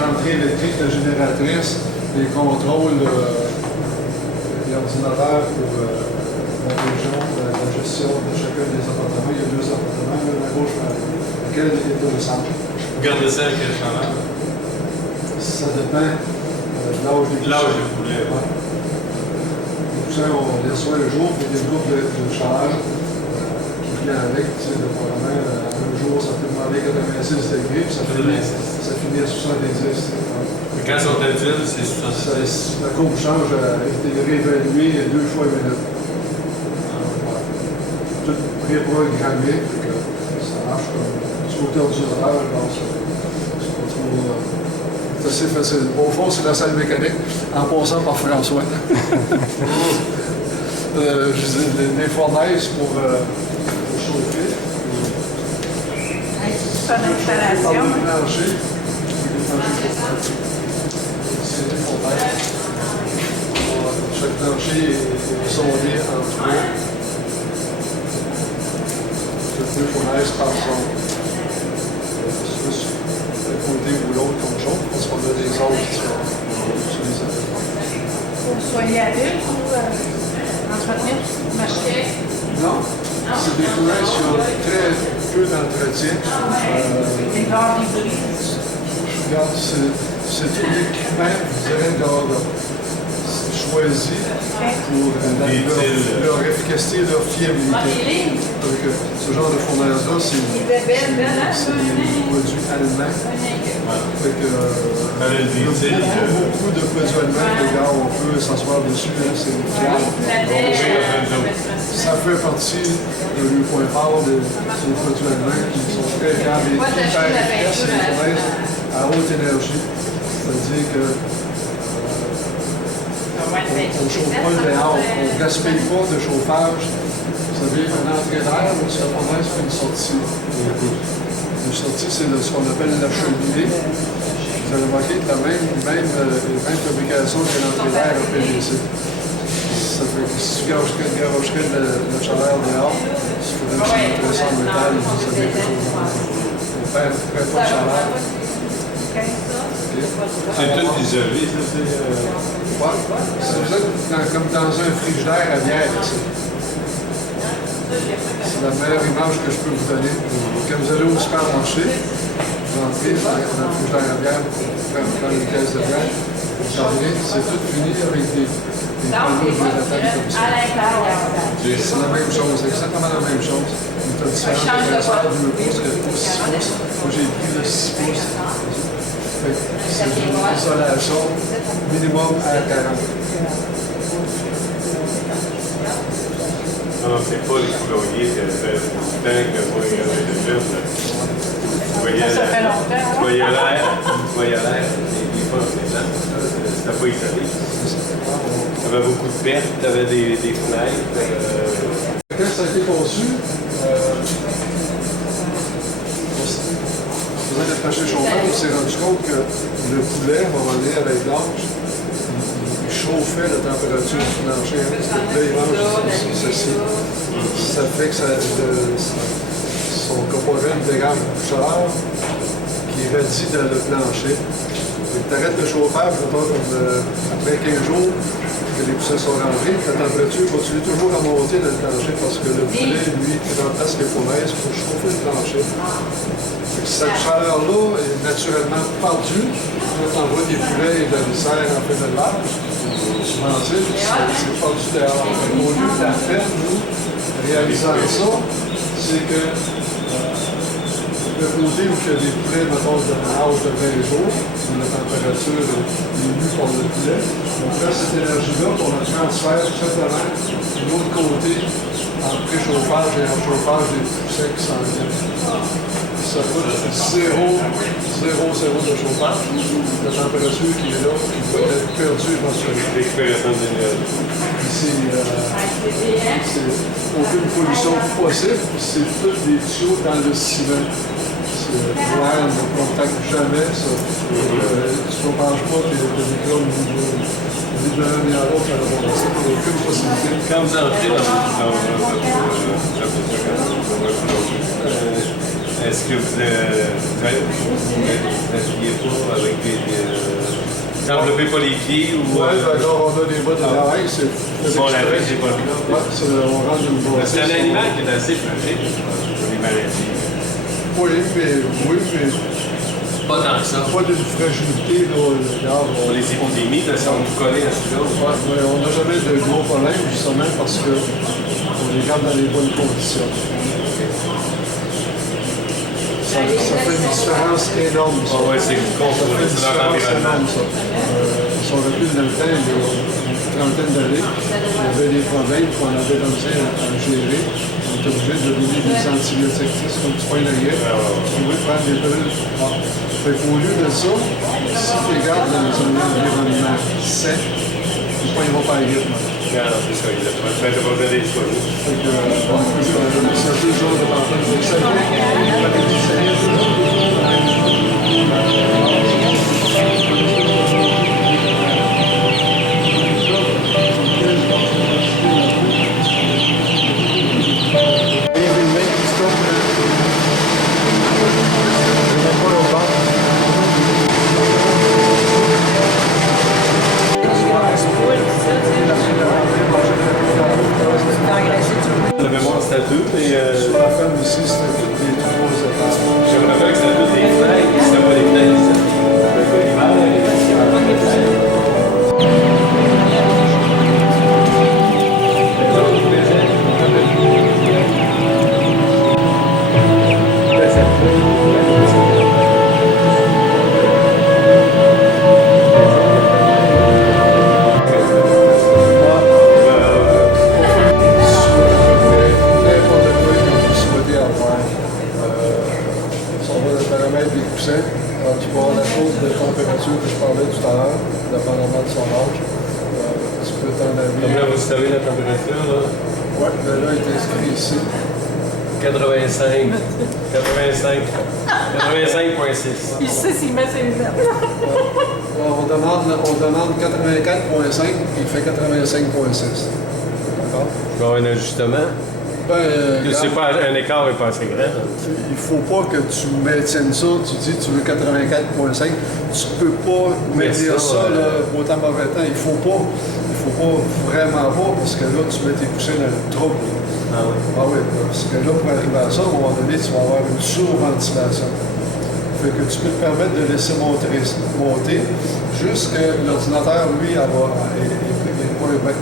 l'entrée électrique, la génératrice, les contrôles, l'ordinateur pour la région, la gestion de chacun des appartements. Il y a 2 appartements, l'un à gauche, lequel est au centre. Vous gardez ça à quel chaleur? Ça dépend de l'âge des poulet. Ouais. Les poussins, on les reçoit le jour, puis il y a des groupes de chaleur qui viennent avec. Tu sais, probablement, un jour, ça peut demander 86 degrés, puis ça finit à 70. Mais quand ils sont adultes, c'est 70. La courbe change, est réévaluée 2 fois une minute. Tout préprogrammé, ça marche comme du côté ordinateur, je pense. C'est pas trop. C'est assez facile. Au fond, c'est la salle mécanique, en passant par François. Je disais, des fournaises pour chauffer. Pas d'installation. C'est des fournaises. Chaque plancher est sondé en 3. Toutes 2 fournaises par zone. D'un côté ou l'autre comme chauffe, parce qu'on a des zones différentes sur les appartements. Pour que vous soyez habile ou entretenir, marcher? Non, c'est des fournaises qui ont très peu d'entretien. Des grands hybrides. Regarde, c'est tout l'équipement, je dirais, choisi pour leur efficacité et leur fiabilité. Donc, ce genre de fournaise-là, c'est des produits allemands. Fait que, beaucoup de produits allemands, regarde, on peut s'asseoir dessus, hein, c'est fiable. Ça fait partie de leur point fort des produits allemands qui sont très fiables et hyper efficaces. C'est des fournaises à haute énergie. C'est-à-dire que on ne chauffe pas dehors, on ne gaspille pas de chauffage. Vous savez, une entrée d'air, la fournaise fait une sortie. Une sortie, c'est ce qu'on appelle la cheminée. Vous avez remarqué que la même fabrication que l'entrée d'air à PVC. Ça fait que si tu garocherais de la chaleur dehors, il faudrait que tu mettrais ça en métal, vous savez quelque chose. On perd très peu de chaleur. C'est tout isolé, ça, c'est. Ouais. Vous êtes comme dans un frigidaire à bière, ici. C'est la meilleure image que je peux vous donner. Quand vous allez au supermarché, vous entrez dans le frigidaire à bière pour prendre une caisse de bière, vous sortez, c'est tout fini avec des panneaux de métal comme ça. C'est la même chose, exactement la même chose. Une tonne différente de 2 pouces, 4 pouces, 6 pouces. Moi, j'ai pris le 6 pouces. C'est une isolation minimum à 40. Non, c'est pas les couluriers qui avaient fait longtemps que moi, il y avait de film. Ça fait longtemps. Tu voyais l'air, des fois, c'était pas isolé. Tu avais beaucoup de pertes, tu avais des fenêtres. Quand ça a été conçu, on faisait des pêches chauffants, on s'est rendu compte que le poulet, à un moment donné, avec l'âge, il chauffait la température du plancher. Parce que le poulet, il mange ceci. Ça fait que son composant dégage beaucoup de chaleur qui irradie dans le plancher. Tu arrêtes le chauffage, après 15 jours, que les poussins sont rangés, la température continue toujours à monter dans le plancher parce que le poulet, lui, remplace les fournaises pour chauffer le plancher. Cette chaleur-là est naturellement perdue quand on voit des poulets et de la viscère en fait de l'âge. Souvent dit, c'est perdu dehors. Au lieu de la faire, nous, réalisant ça, c'est que le côté où il y a des poulets, mettons, de l'âge de 20 jours, où la température est nue pour le poulet, on prend cette énergie-là pour la transfère tout simplement de l'autre côté en préchauffage et en chauffage des poussins qui s'en viennent. Ça coûte 0 de chauffage. La température qui est là, qui peut être perdue éventuellement. L'expiration d'énergie. C'est aucune pollution possible. C'est tous des tuyaux dans le ciment. L'air ne contacte jamais ça. Tu ne penses pas que le microbe ni de l'un ni à l'autre, il n'y a aucune possibilité. Quand vous entrez dans Est-ce que vous n'habillez pas avec des. Vous n'enveloppez pas les pieds ou. Ouais, alors on a des bottes de travail, c'est. Bon, la vraie, c'est pas le cas. Ouais, on rentre une botte. C'est un animal qui est assez fragile pour les maladies. Oui, mais. Pas tant que ça. Pas d'une fragilité, là. Regarde, Pour les épidémies, là, si on nous collait à celui-là. ouais, on n'a jamais de gros problèmes, justement, parce que on les garde dans les bonnes conditions. Ça fait une différence énorme, ça. Ah ouais, c'est Ça contre fait une dans différence l'environnement. énorme, ça. Si on recule dans le temps, il y a une trentaine d'années, on avait des problèmes qu'on avait dans le à gérer. On était obligé de donner des antibiotiques, comme tu prends la gueule. On veut prendre des pilules. Fait qu'au lieu de ça, si tu les gardes dans un environnement sain, ils ne prendront pas la gueule. Non, c'est ça, exactement. Tu vas te poser des choix. Fait que, c'est un peu le genre de partage de ça. La mémoire, c'était à deux, mais Sur la femme ici, c'était les trois étapes. j'aimerais bien que c'était à deux des fenêtres. C'était pas des fenêtres, c'était l'hiver, les fenêtres. N'importe quoi que vous souhaitez avoir. Ça va le paramètre des coussins. Alors, tu peux avoir la chose de température que je parlais tout à l'heure, dépendamment de son âge. Tu peux t'en Comme aller. là, vous savez la température, là? Ouais, là, il est inscrit ici. 85. 85,6. Il sait s'il met ses lunettes. Alors, on demande 84,5, il fait 85,6. D'accord? Il va y avoir un ajustement. C'est pas un écart n'est pas assez grand. Il faut pas que tu maintiennes ça, tu dis tu veux 84,5, tu peux pas maintenir ça là, autant mauvais temps. Il faut pas vraiment pas, parce que là, tu mets tes coussins dans le trouble. Ah oui. Ah oui, parce que là, pour arriver à ça, à un moment donné, tu vas avoir une surventilation. Fait que tu peux te permettre de laisser monter jusqu'à l'ordinateur, lui, est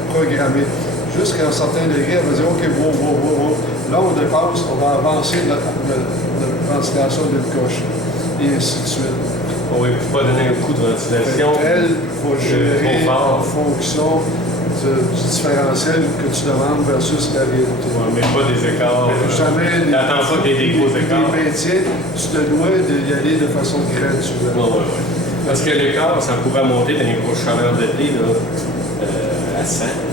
programmé. Jusqu'à un certain degré, elle va dire OK, wow. Là, on dépasse, on va avancer la ventilation d'une coche. Et ainsi de suite. Oui, pour pas donner un coup de ventilation. Elle va gérer trop fort. en fonction du différentiel que tu demandes versus la réalité. Ouais, mais pas des écarts. Jamais T'attends pas qu'il y ait des gros écarts. Des maintiens, tu te dois d'y aller de façon graduelle. Ouais. Parce que l'écart, ça pourrait monter dans les grosses chaleurs d'été là, à 100.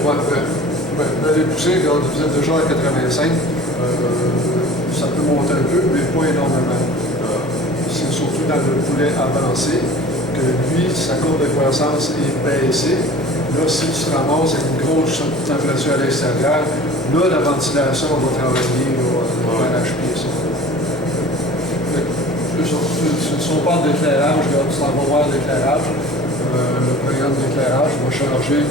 Les poussées, quand vous êtes déjà à 85, ça peut monter un peu, mais pas énormément. C'est surtout dans le poulet avancé que lui, sa courbe de croissance est baissée. Là, si tu te ramasses avec une grosse température à l'extérieur, là, la ventilation va travailler à l'arrache-pied. Si on parle d'éclairage, tu t'en vas voir l'éclairage. Le programme d'éclairage va changer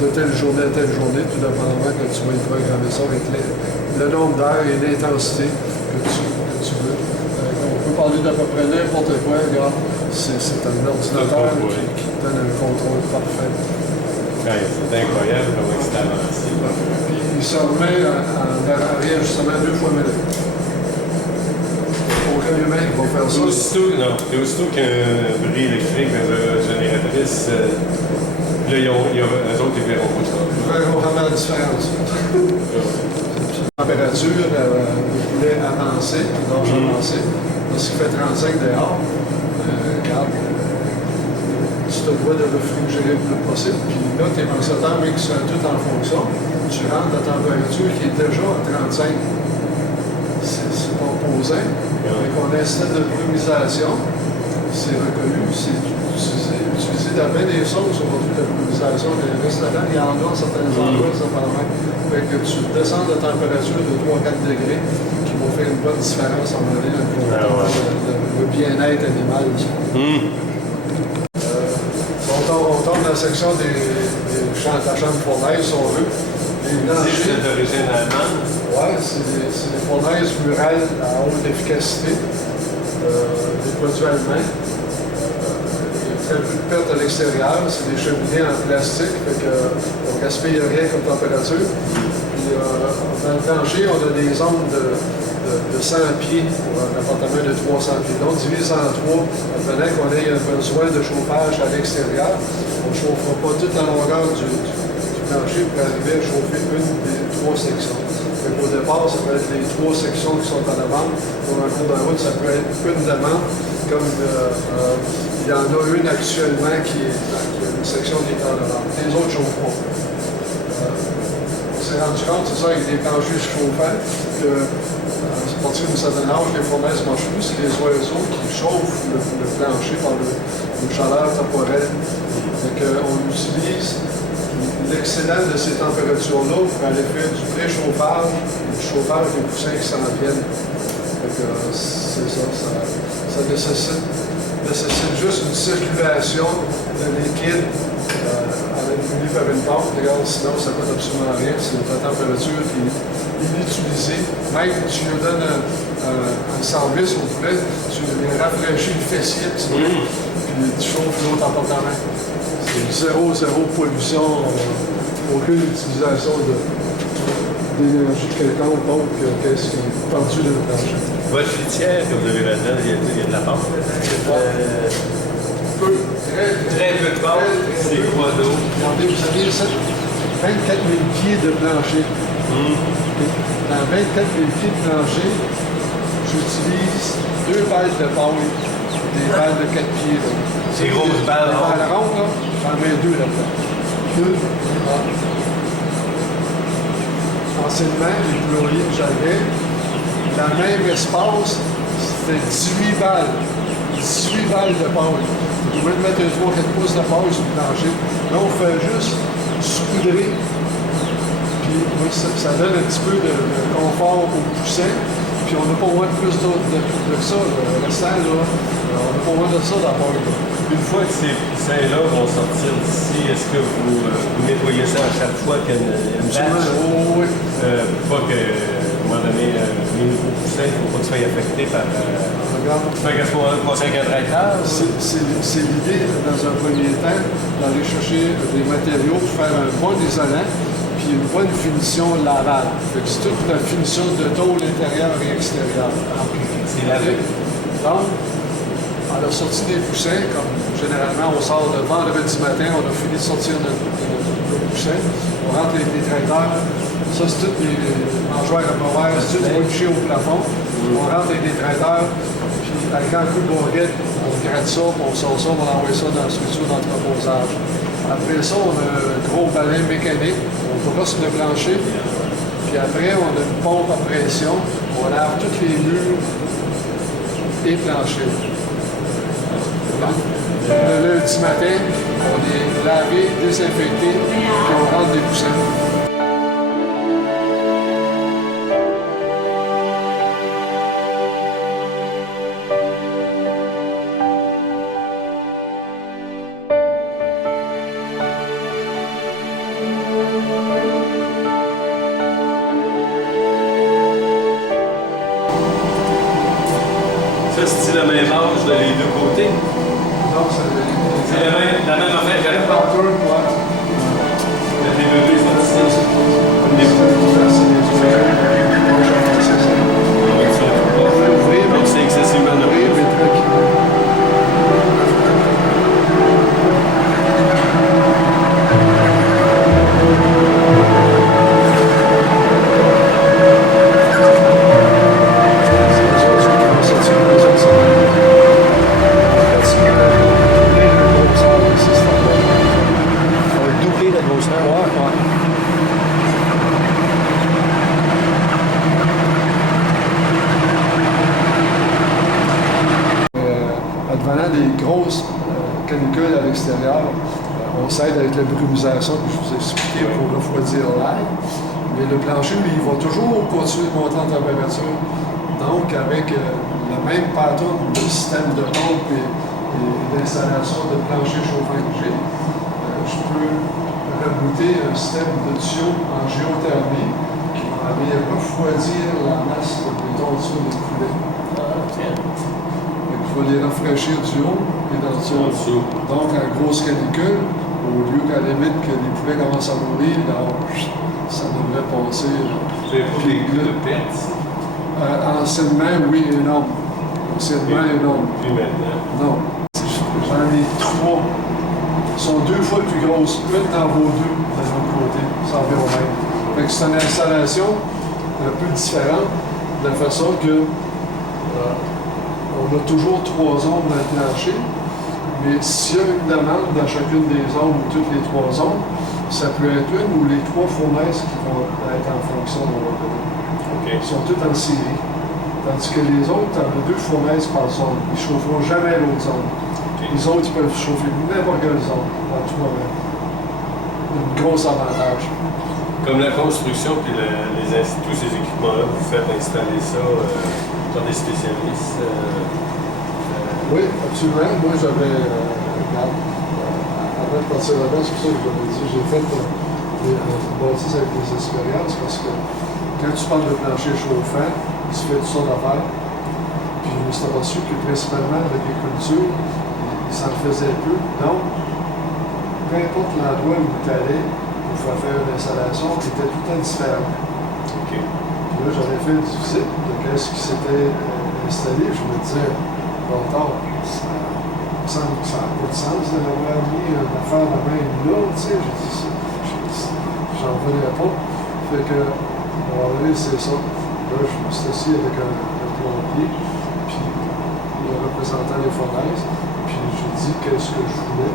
de telle journée à telle journée, tout dépendamment que tu vas y programmer ça avec le nombre d'heures et l'intensité que tu veux. On peut parler d'à peu près n'importe quoi. Regarde, c'est un ordinateur qui donne un contrôle parfait. Ouais, c'est incroyable comment c'est avancé. Puis il se remet en réajustement 2 fois minute. Aucun humain va faire ça. Aussitôt qu'un bris électrique dans une génératrice, là, eux autres, ils verront pas ça. Ils verront vraiment la différence. La température, le poulet avancé, l'âge avancé, lorsqu'il fait 35 dehors, regarde, tu te dois de réfrigérer le plus possible. Puis là, tes ventilateurs, mais qui sont tout en fonction, tu rentres la température qui est déjà à 35. C'est composant. Donc, on a un système de brumisation, c'est reconnu, c'est utilisé dans bien des sauces aujourd'hui, la brumisation des restaurants. Il y en a à certains endroits, ça permet que tu descends de température de 3-4 degrés qui va faire une bonne différence en année pour le bien-être animal. On tombe dans la section des champs de la chambre fournaise, si on veut. Les planchers. C'est d'origine allemande. Oui, c'est des fournaises murales à haute efficacité, des produits allemands. Il y a très peu de pertes à l'extérieur, c'est des cheminées en plastique, fait qu'on ne gaspille rien comme température. Puis, dans le plancher, on a des zones de 100 pieds pour un appartement de 300 pieds. Donc, on divise en trois, pendant qu'on ait besoin de chauffage à l'extérieur. On ne chauffera pas toute la longueur du plancher pour arriver à chauffer une des trois sections. Au départ, ça peut être les trois sections qui sont en demande. Pour un cours de route, ça peut être une demande, comme il y en a une actuellement qui est une section qui est en demande. Les autres ne chauffent pas. On s'est rendu compte, c'est ça, avec des planchers chauffants, que à partir d'une certaine âge, les fournaises ne marchent plus, c'est les oiseaux qui chauffent le plancher par une chaleur temporelle. Donc, on utilise l'excédent de ces températures-là pour aller faire du préchauffage et du chauffage des poussins qui s'en viennent. C'est ça, ça nécessite juste une circulation de liquide munie par une pompe. Regarde, sinon ça ne coûte absolument rien. C'est la température qui est inutilisée. Même tu lui donnes un service au poulet, tu lui rafraîchis le fessier, puis tu chauffes l'autre appartement. Zéro pollution, aucune utilisation d'énergie quelconque autre qu'est-ce qui est pendu dans le plancher. Votre litière que vous avez là-dedans, il y a de la pâte dedans? Très peu de pâte, c'est gros d'eau. Regardez, vous avez ici 24 000 pieds de plancher. Dans 24 000 pieds de plancher, j'utilise 2 balles de paille, des balles de 4 pieds. Là. Ces grosses balles rondes. Balles rondes, là, j'en mets 2 là-dedans. 2. Anciennement, les poulaillers que j'avais, dans le même espace, c'était 18 balles. 18 balles de paille. Vous pouvez mettre 3-4 pouces de paille sur le plancher. Là, on fait juste saupoudrer. Puis oui, ça donne un petit peu de confort au poussin. Puis on n'a pas besoin de plus de ça. Le restant, là, on n'a pas besoin de ça dans la paille. Une fois que ces poussins-là vont sortir d'ici, est-ce que vous nettoyez ça à chaque fois qu'il y a une batch? Oui. Pas que, à un moment donné, les nouveaux poussins, il ne faut pas qu'ils soient affectés par... Fait qu'à ce moment-là, vous passez avec un tracteur? C'est l'idée, dans un premier temps, d'aller chercher des matériaux pour faire un bon isolant puis une bonne finition lavable. Fait que c'est toute la finition de tôle intérieure et extérieure. C'est lavé. Donc, à la sortie des poussins, comme généralement on sort le vendredi matin, on a fini de sortir nos poussins, on rentre les tracteurs, ça c'est toutes les mangeoires à mauvaise, c'est tout couché au plafond, on rentre avec des traiteurs, puis avec un coup de baguette, on gratte ça, puis on sort ça, on envoie ça dans la structure d'entreposage. Après ça, on a un gros balai mécanique, on brosse le plancher, puis après on a une pompe à pression, on lave tous les murs et planchers. Le lundi matin, on est lavé, désinfecté, puis on rentre des poussins. Ça, c'est le même âge de les deux côtés? Non, c'est la même affaire que la porte. Ouais. Les bébés sont ici. Donc c'est excessivement nourri, mais tranquille. Advenant des grosses canicules à l'extérieur, on s'aide avec la brumisation que je vous ai expliqué pour refroidir l'air. Mais le plancher, lui, il va toujours continuer de monter en température. Donc, avec le même pattern de système de pompe et d'installation de plancher chauffant que j'ai, je peux rebooter un système de tuyaux en géothermie qui va aller refroidir la masse de béton dessous des poulets. Ah, tiens. Donc, il va les rafraîchir du haut et dans le dessous. Donc, en grosse canicule, au lieu qu'à la limite que les poulets commencent à mourir, alors, ça devrait passer. Vous avez pas des de pertes? Anciennement, oui et non. Anciennement et non. Plus maintenant. Non. J'en ai 3. Ils sont 2 fois plus grosses. Une dans vos 2 de l'autre côté. C'est environ même. Fait que c'est une installation un peu différente de la façon que on a toujours 3 zones dans le plancher. Mais s'il y a une demande dans chacune des zones ou toutes les 3 zones, ça peut être une ou les 3 fournaises qui vont être en fonction de leur demande. OK. Ils sont tous en série. Tandis que les autres, tu as 2 fournaises par zone. Ils ne chaufferont jamais l'autre zone. Okay. Les autres, ils peuvent chauffer n'importe quelle zone, à tout moment. Un gros avantage. Comme la construction puis tous ces équipements-là, vous faites installer ça par des spécialistes. Oui, absolument. Moi, j'avais, avant de partir là-bas, c'est pour ça que j'avais dit, j'ai fait des bâtisses avec des expériences parce que quand tu parles de plancher chauffant, tu fais tout ça d'affaires. Puis je me suis aperçu que principalement l'agriculture, ils s'en faisaient peu. Donc, peu importe l'endroit où tu allais pour faire une installation, tu étais tout le temps différent. OK. Puis là, j'avais fait une visite de ce qui s'était installé. Je me disais, bon, ça me semble que ça n'a pas de sens d'avoir mis une affaire de même là, tu sais. J'ai dit ça. J'en revenais pas. Fait que, bon, c'est ça. Là, je me suis assis avec un plombier, puis le représentant des fournaises, puis j'ai dit qu'est-ce que je voulais.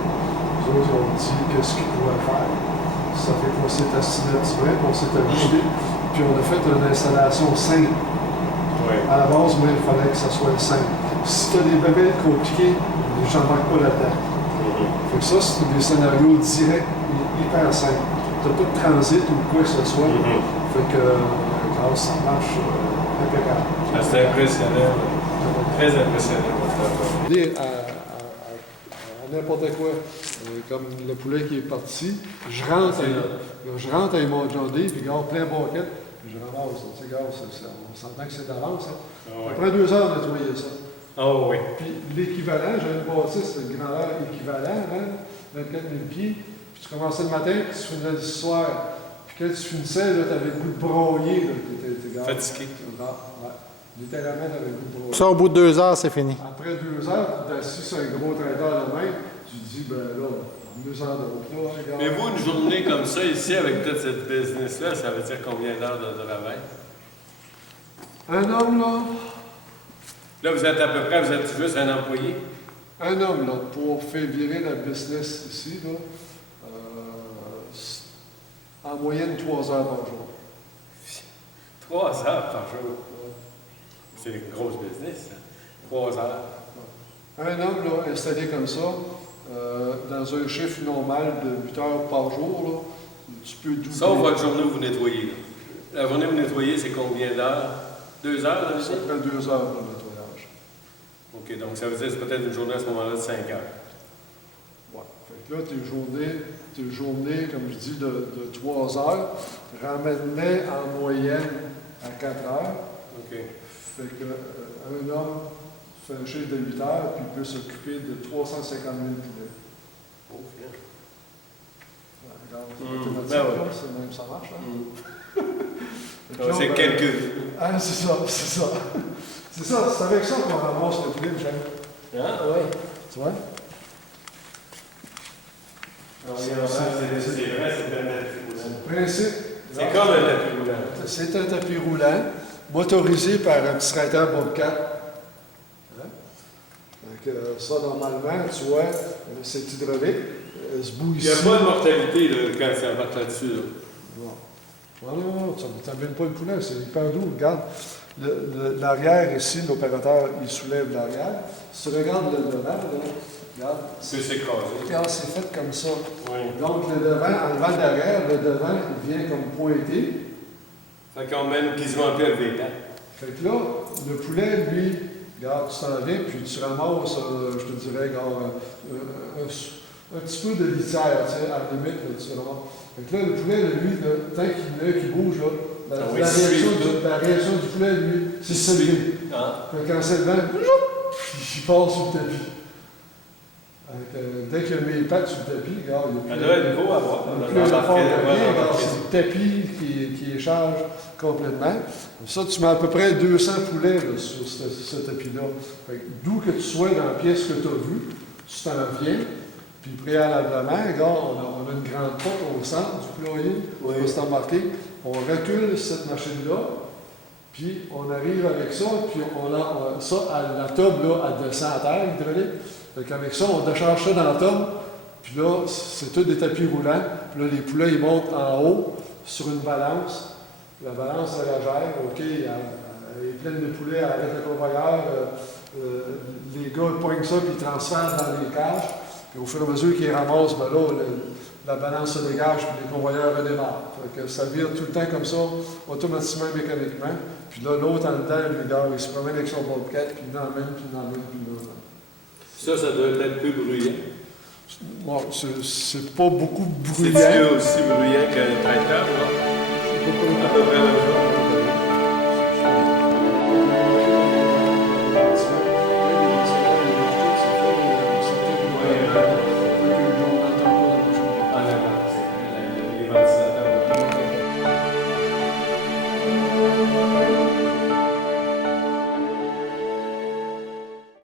Les autres ont dit qu'est-ce qu'ils pouvaient faire. Ça fait qu'on s'est assis là-dessus, qu'on s'est ajusté, puis on a fait une installation simple. Ouais. À la base, moi, il fallait que ça soit simple. Si tu as des bébés compliqués, j'embarque pas là-dedans. Fait que ça, c'est des scénarios directs, hyper simples. Tu n'as pas de transit ou quoi que ce soit. Fait que ça marche impeccable. Ah, c'est impressionnant. Très impressionnant, votre travail. Dire à n'importe quoi, comme le poulet qui est parti, je rentre avec mon John Deere, puis garde plein boquet, puis je ramasse. Tu sais, on s'entend que c'est d'avance. Hein. Ah, Ça prend 2 heures de nettoyer ça. Oh oui. Puis l'équivalent, j'ai une bâtisse, une grandeur équivalent, hein, 24 000 pieds, puis tu commençais le matin, puis tu finissais le soir. Puis quand tu finissais, tu avais le goût de broyer. Fatigué. Ouais. Littéralement, tu avais le goût de broyer. Ça, au bout de 2 heures, c'est fini. Après 2 heures, tu es assis sur un gros traiteur de même, tu te dis, ben là, 2 heures de route là, regarde. Mais vous, une journée comme ça, ici, avec toute cette business-là, ça veut dire combien d'heures de travail? Un homme, là, Là, vous êtes à peu près, vous êtes juste un employé? un homme, là, pour faire virer la business ici, là, en moyenne 3 heures par jour. 3 heures par jour. C'est une grosse business, ça. 3 heures. Un homme, là, installé comme ça, dans un chiffre normal de 8 heures par jour, là, tu peux doubler. Sauf votre journée où vous nettoyez. Là. La journée où vous nettoyez, c'est combien d'heures? 2 heures, là, Ça prend 2 heures pour le nettoyage. OK, donc ça veut dire que c'est peut-être une journée à ce moment-là de 5 heures. Ouais. Fait que là, tes journées, comme je dis, de 3 heures, ramenaient en moyenne à 4 heures. OK. Fait que un homme fait un chiffre de 8 heures, puis il peut s'occuper de 350 000 poulets. Oh, bien. Ouais, regarde, Ben là, ouais. c'est même ça marche. Hein? Fait que Donc, là, c'est ben, quelques... Ah, c'est ça. C'est ça, c'est avec ça qu'on ramasse le poulet, Michel. Ah, oui. Tu vois? C'est vrai, c'est bien un tapis roulant. Principe. C'est comme un tapis roulant. C'est un tapis roulant, motorisé par un petit tracteur Bobcat. Hein? Donc, ça, normalement, tu vois, c'est hydraulique. Se boue Il n'y a ici. pas de mortalité là, quand ça va là-dessus. Là. Non. Non, tu n'amènes pas le poulet, c'est hyper doux. Regarde, l'arrière ici, l'opérateur, il soulève l'arrière. Si tu regardes le devant, là, regarde. C'est s'écraser. Regarde, c'est fait comme ça. Oui. Donc, le devant, en levant le derrière, le devant, il vient comme pointé. Fait qu'on mène quasiment plus à lever, hein? Fait que là, le poulet, lui, regarde, tu t'en viens, puis tu ramasses, je te dirais, regarde, un petit peu de litière, tu sais, à la limite, là, tu ramasses. Fait que là, le poulet, lui, là, tant qu'il bouge, là, la réaction du poulet, lui, c'est se lever. Fait que quand c'est dedans, il passe sur le tapis. Dès qu'il a mis les pattes sur le tapis, regarde, il y a plus. Elle doit être beau à voir. C'est le tapis qui échange complètement. Ça, tu mets à peu près 200 poulets là, sur ce tapis-là. D'où que tu sois dans la pièce que tu as vue, tu t'en viens. Puis préalablement, regarde, on a une grande porte au centre du poulailler. Oui. On va s'en marquer. On recule cette machine-là. Puis on arrive avec ça. Puis ça, la tube, là, elle descend à terre, hydraulique. Fait qu'avec ça, on décharge ça dans la tube. Puis là, c'est tous des tapis roulants. Puis là, les poulets, ils montent en haut sur une balance. La balance, elle la gère. OK, elle est pleine de poulets, elle arrête le convoyeur. Les gars poignent ça, puis ils transfèrent dans les cages. Puis au fur et à mesure qu'ils ramassent, ben là, la balance se dégage, puis les convoyeurs redémarrent. Fait que ça vire tout le temps comme ça, automatiquement, mécaniquement. Puis là, l'autre en dedans, lui, il se promène avec son bobcat, puis il l'emmène, puis il l'emmène, puis il l'emmène. Ça doit être peu bruyant. Bon, c'est pas beaucoup bruyant. C'est aussi bruyant qu'un tracteur, non? À peu près la même chose.